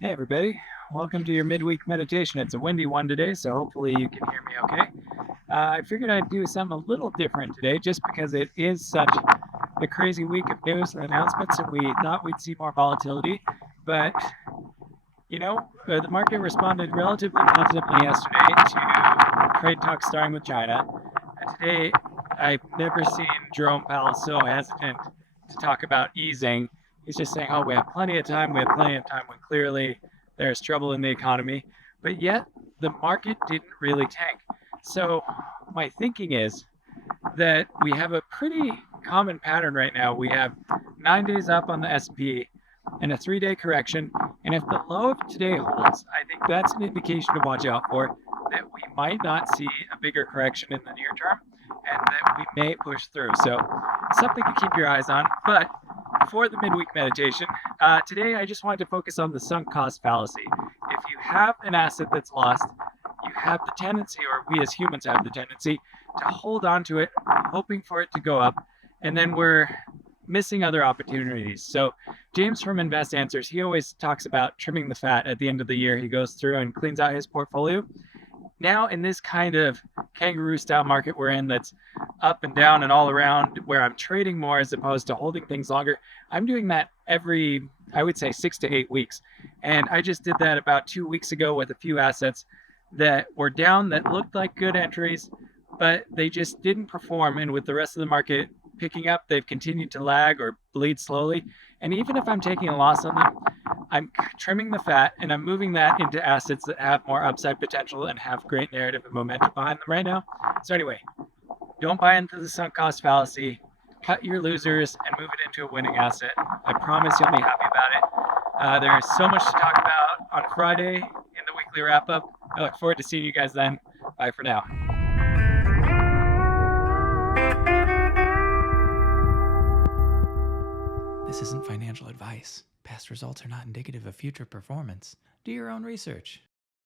Hey everybody, welcome to your midweek meditation. It's a windy one today, so hopefully you can hear me okay. I figured I'd do something a little different today just because it is such a crazy week of news and announcements, and we thought we'd see more volatility. But, the market responded relatively positively yesterday to trade talks starting with China. Today, I've never seen Jerome Powell so hesitant to talk about easing. He's just saying, oh, we have plenty of time, when clearly there's trouble in the economy. But yet, the market didn't really tank. So, my thinking is that we have a pretty common pattern right now. We have 9 days up on the S&P and a 3-day correction. And if the low of today holds, I think that's an indication to watch out for that we might not see a bigger correction in the near term and that we may push through. So something to keep your eyes on. But for the midweek meditation, today I just wanted to focus on the sunk cost fallacy. If you have an asset that's lost, you have the tendency, or we as humans have the tendency, to hold on to it, hoping for it to go up, and then we're missing other opportunities. So James from Invest Answers, he always talks about trimming the fat at the end of the year. He goes through and cleans out his portfolio. Now in this kind of kangaroo style market we're in, that's up and down and all around, where I'm trading more as opposed to holding things longer, I'm doing that every, I would say, 6 to 8 weeks. And I just did that about 2 weeks ago with a few assets that were down that looked like good entries, but they just didn't perform. And with the rest of the market picking up, they've continued to lag or bleed slowly. And even if I'm taking a loss on them, I'm trimming the fat and I'm moving that into assets that have more upside potential and have great narrative and momentum behind them right now. So anyway, don't buy into the sunk cost fallacy. Cut your losers and move it into a winning asset. I promise you'll be happy about it. There is so much to talk about on Friday in the weekly wrap up. I look forward to seeing you guys then. Bye for now. This isn't financial advice. Past results are not indicative of future performance. Do your own research.